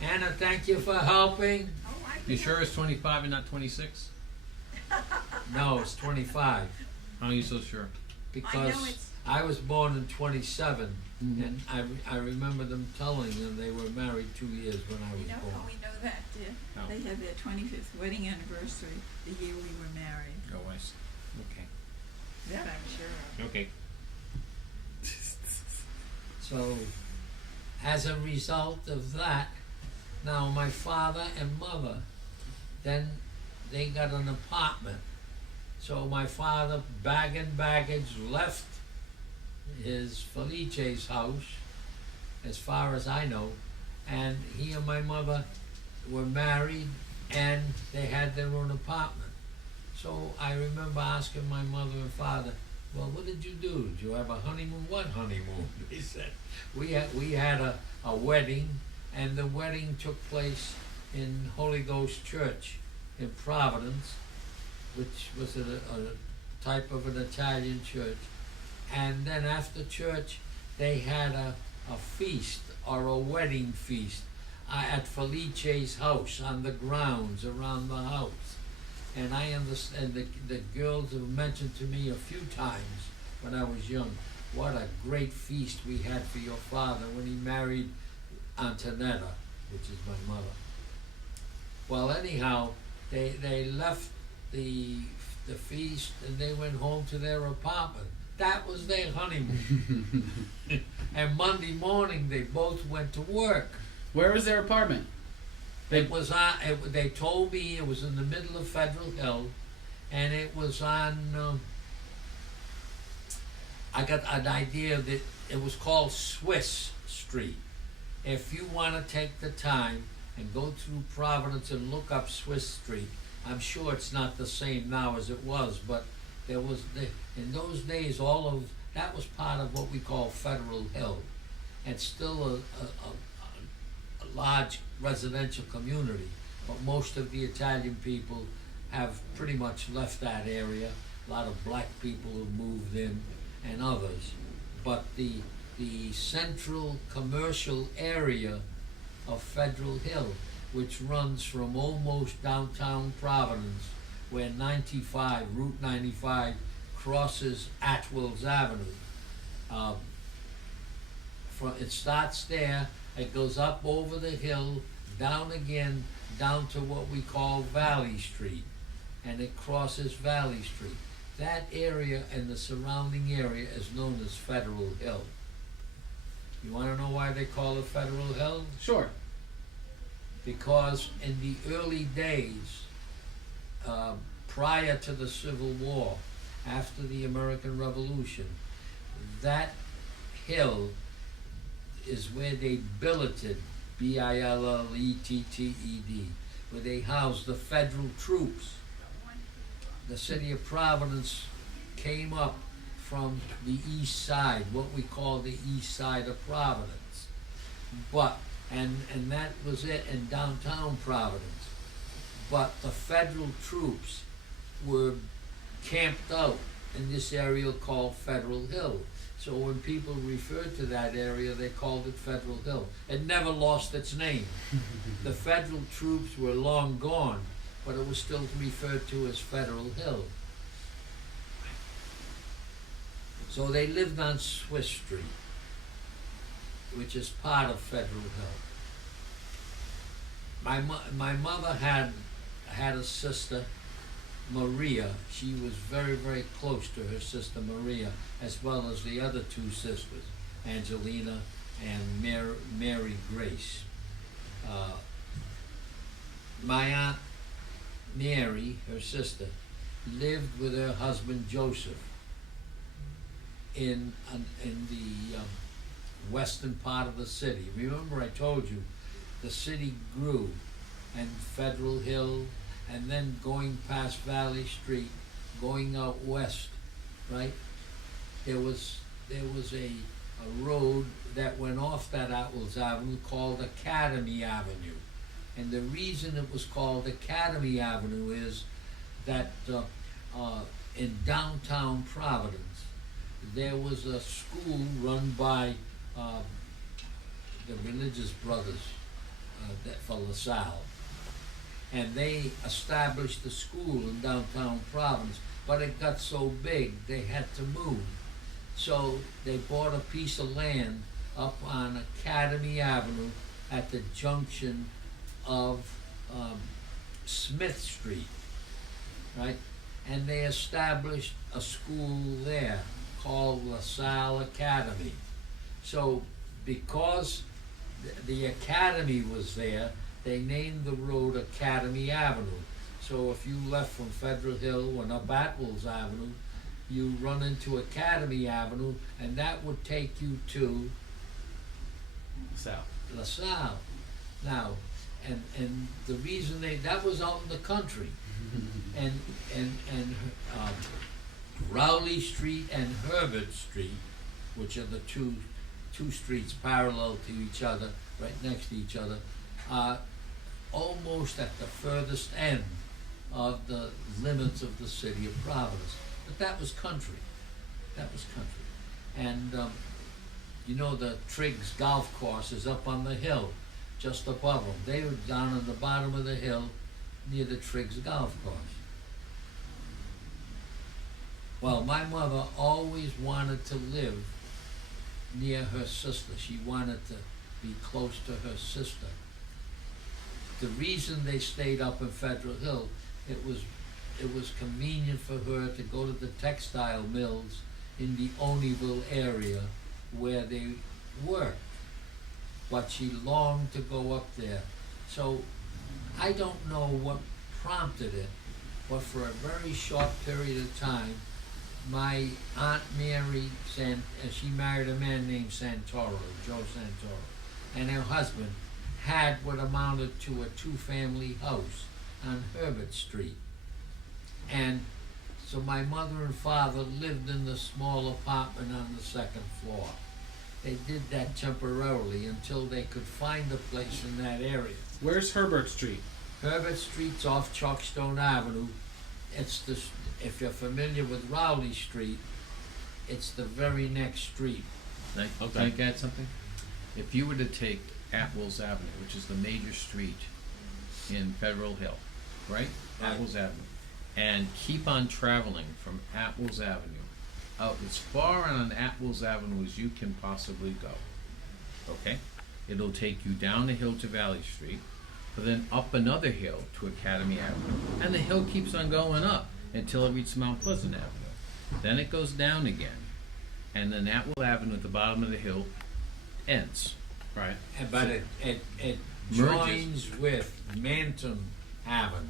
Anna, thank you for helping. Oh, I You sure it's 25 and not 26? No, it's 25, How are you so sure? because it's- I was born in 27, Mhm. and I remember them telling them they were married 2 years when I was You know born. how we know that, dear? No. They had their 25th wedding anniversary the year we were married. Oh, I see. Okay. That I'm sure of. Okay. So, as a result of that, now my father and mother, then they got an apartment. So my father, bag and baggage, left his Felice's house, as far as I know, and he and my mother were married and they had their own apartment. So I remember asking my mother and father, well, what did you do? Did you have a honeymoon? What honeymoon? They said, we had a wedding, and the wedding took place in Holy Ghost Church in Providence, which was a type of an Italian church. And then after church, they had a feast, or a wedding feast, at Felice's house, on the grounds around the house. And I understand, the girls have mentioned to me a few times when I was young, what a great feast we had for your father when he married Antonetta, which is my mother. Well, anyhow, they left the feast and they went home to their apartment. That was their honeymoon. And Monday morning, they both went to work. Where was their apartment? It was on. They told me it was in the middle of Federal Hill, and it was on. I got an idea that it was called Swiss Street. If you want to take the time and go through Providence and look up Swiss Street, I'm sure it's not the same now as it was, but there was in those days all of that was part of what we call Federal Hill, and still a large residential community, but most of the Italian people have pretty much left that area. A lot of black people who moved in and others. But the central commercial area of Federal Hill, which runs from almost downtown Providence, where Route 95 crosses Atwell's Avenue. It starts there. It goes up over the hill, down again, down to what we call Valley Street, and it crosses Valley Street. That area and the surrounding area is known as Federal Hill. You want to know why they call it Federal Hill? Sure. Because in the early days, prior to the Civil War, after the American Revolution, that hill is where they billeted, B-I-L-L-E-T-T-E-D, where they housed the federal troops. The city of Providence came up from the east side, what we call the east side of Providence. But, and that was it in downtown Providence. But the federal troops were camped out in this area called Federal Hill. So when people referred to that area, they called it Federal Hill. It never lost its name. The federal troops were long gone, but it was still referred to as Federal Hill. So they lived on Swiss Street, which is part of Federal Hill. My mother had a sister, Maria. She was very, very close to her sister Maria, as well as the other two sisters, Angelina and Mary Grace. My Aunt Mary, her sister, lived with her husband Joseph in the western part of the city. Remember I told you the city grew, and Federal Hill, and then going past Valley Street, going out west, right? There was a road that went off that Atwell's Avenue called Academy Avenue. And the reason it was called Academy Avenue is that in downtown Providence, there was a school run by the religious brothers, for LaSalle. And they established a school in downtown Providence, but it got so big they had to move. So they bought a piece of land up on Academy Avenue at the junction of Smith Street, right? And they established a school there called LaSalle Academy. So because the academy was there, they named the road Academy Avenue. So if you left from Federal Hill and up Atwells Avenue, you run into Academy Avenue, and that would take you to South. LaSalle. Now, and the reason that was out in the country, and Rowley Street and Herbert Street, which are the two streets parallel to each other, right next to each other, almost at the furthest end of the limits of the city of Providence. But that was country. That was country. And you know, the Triggs golf course is up on the hill, just above them. They were down on the bottom of the hill near the Triggs golf course. Well, my mother always wanted to live near her sister. She wanted to be close to her sister. The reason they stayed up in Federal Hill, it was convenient for her to go to the textile mills in the Oneyville area where they worked. But she longed to go up there. So I don't know what prompted it, but for a very short period of time, my Aunt Mary, she married a man named Santoro, Joe Santoro, and her husband had what amounted to a two-family house on Herbert Street. And so my mother and father lived in the small apartment on the second floor. They did that temporarily until they could find a place in that area. Where's Herbert Street? Herbert Street's off Chalkstone Avenue. It's if you're familiar with Rowley Street, it's the very next street. Can I add something? If you were to take Atwells Avenue, which is the major street in Federal Hill, right? Right. Atwells Avenue, and keep on traveling from Atwells Avenue out as far on Atwells Avenue as you can possibly go. Okay? It'll take you down the hill to Valley Street, but then up another hill to Academy Avenue, and the hill keeps on going up until it reaches Mount Pleasant Avenue. Then it goes down again, and then Atwell Avenue at the bottom of the hill ends. Right. But it merges. joins with Manton Avenue.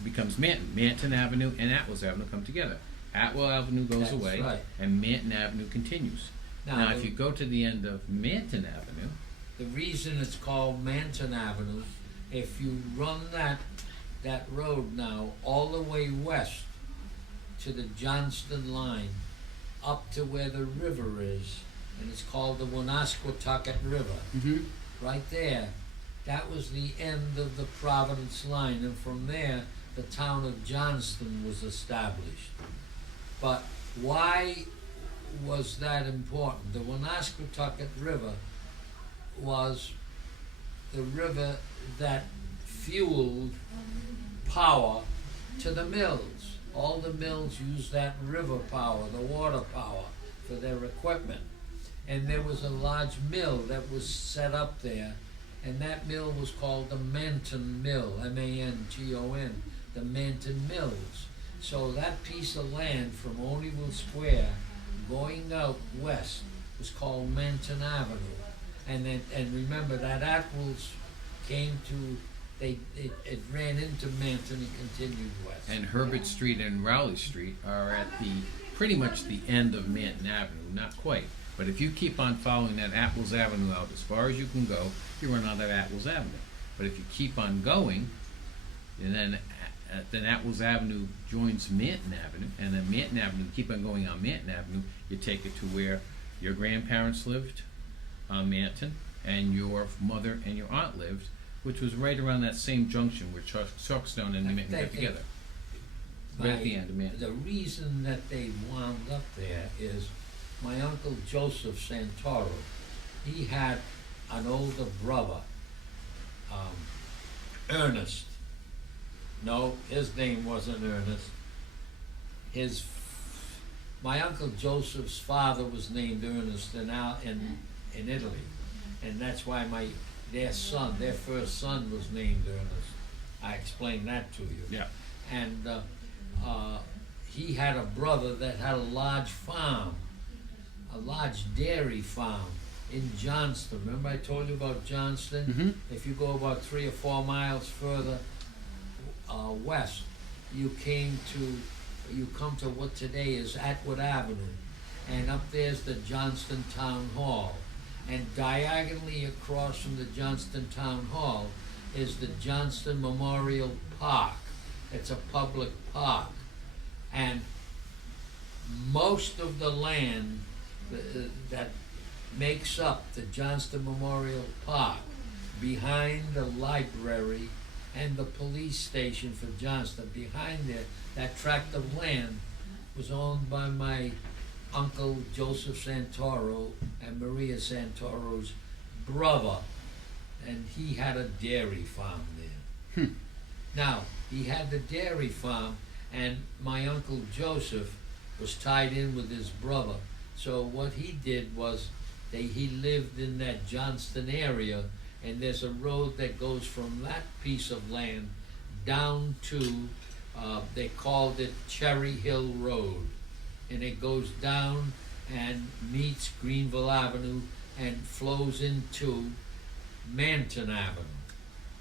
It becomes Manton. Manton Avenue and Atwells Avenue come together. Atwell Avenue goes That's away, right. and Manton Avenue continues. Now, if you go to the end of Manton Avenue, the reason it's called Manton Avenue, if you run that road now all the way west to the Johnston line, up to where the river is, and it's called the Woonasquatucket River. Right there, that was the end of the Providence line, and from there, the town of Johnston was established. But why was that important? The Woonasquatucket River was the river that fueled power to the mills. All the mills used that river power, the water power, for their equipment. And there was a large mill that was set up there, and that mill was called the Manton Mill, M-A-N-T-O-N, the Manton Mills. So that piece of land from Oneyville Square going out west was called Manton Avenue. And remember that Atwells came to, it ran into Manton and continued west. and Herbert Street and Rowley Street are at pretty much the end of Manton Avenue, not quite. But if you keep on following that Atwells Avenue out as far as you can go, you run out of Atwells Avenue. But if you keep on going, and then Atwells Avenue joins Manton Avenue, and then Manton Avenue, keep on going on Manton Avenue, you take it to where your grandparents lived on Manton, and your mother and your aunt lived, which was right around that same junction where Chalkstone and Manton got together. Right at the end of Manton. The reason that they wound up there is my uncle Joseph Santoro, he had an older brother Ernest. No, his name wasn't Ernest. My Uncle Joseph's father was named Ernest in Italy. And that's why their first son was named Ernest. I explained that to you. Yeah. And he had a brother that had a large farm, a large dairy farm in Johnston. Remember I told you about Johnston? Mm-hmm. If you go about 3 or 4 miles further west, you come to what today is Atwood Avenue, and up there's the Johnston Town Hall, and diagonally across from the Johnston Town Hall is the Johnston Memorial Park. It's a public park, and most of the land that makes up the Johnston Memorial Park, behind the library and the police station for Johnston, behind there, that tract of land was owned by my Uncle Joseph Santoro and Maria Santoro's brother, and he had a dairy farm there. Now, he had the dairy farm, and my Uncle Joseph was tied in with his brother. So what he did was, he lived in that Johnston area, and there's a road that goes from that piece of land down to, they called it Cherry Hill Road. And it goes down and meets Greenville Avenue and flows into Manton Avenue.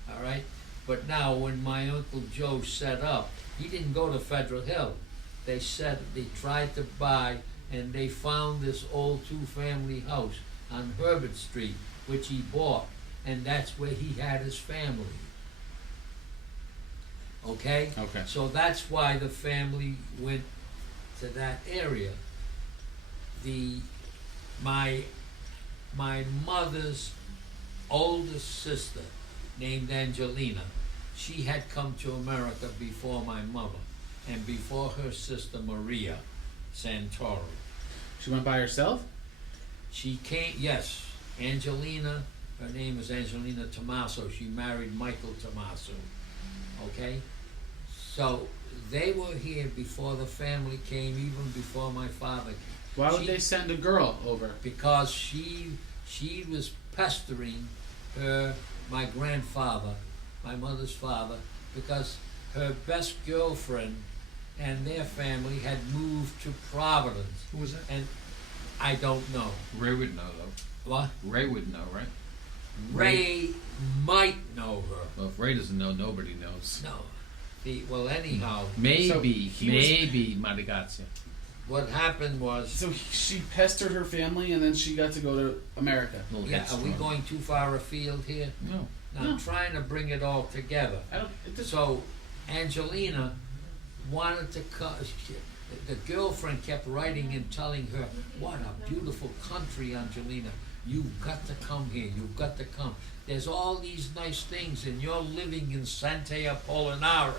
All right? But now when my Uncle Joe set up, he didn't go to Federal Hill. They tried to buy, and they found this old 2-family house on Herbert Street, which he bought, and that's where he had his family. Okay? Okay. So that's why the family went to that area. My mother's oldest sister, named Angelina, she had come to America before my mother, and before her sister Maria Santoro. She went by herself? She came, yes, Angelina, her name is Angelina Tommaso. She married Michael Tommaso, okay? So they were here before the family came, even before my father came. Why would they send a girl over? Because she was pestering my grandfather, my mother's father, because her best girlfriend and their family had moved to Providence. Who was that? And I don't know. Ray would know, though. What? Ray would know, right? Ray might know her. Well, if Ray doesn't know, nobody knows. No. Well, anyhow, Maybe, So he was- maybe Madigazzi. what happened was, So she pestered her family and then she got to go to America. Little yeah, are we headstrong. going too far afield here? No. Now, No. I'm trying to bring it all together. So, Angelina wanted to come. The girlfriend kept writing and telling her, "What a beautiful country, Angelina. You've got to come here. You've got to come. There's all these nice things, and you're living in Santa Apollinare,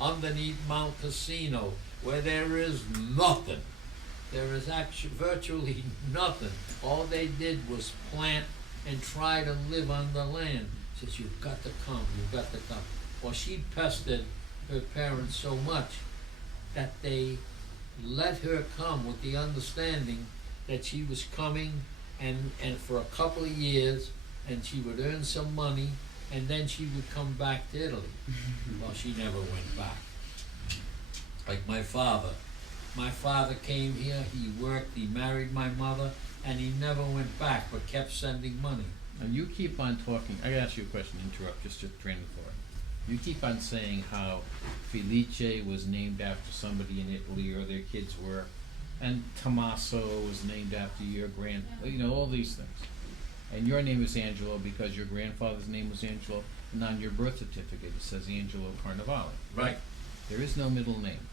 underneath Mount Cassino, where there is nothing. There is actually virtually nothing. All they did was plant and try to live on the land." Says, "You've got to come. You've got to come." Well, she pestered her parents so much that they let her come with the understanding that she was coming and for a couple of years, and she would earn some money, and then she would come back to Italy. Well, she never went back. Like my father. My father came here, he worked, he married my mother, and he never went back, but kept sending money. And you keep on talking. I gotta ask you a question. Interrupt. Just train of thought. You keep on saying how Felice was named after somebody in Italy, or their kids were, and Tommaso was named after your all these things. And your name is Angelo because your grandfather's name was Angelo, and on your birth certificate it says Angelo Carnevale. Right. There is no middle name.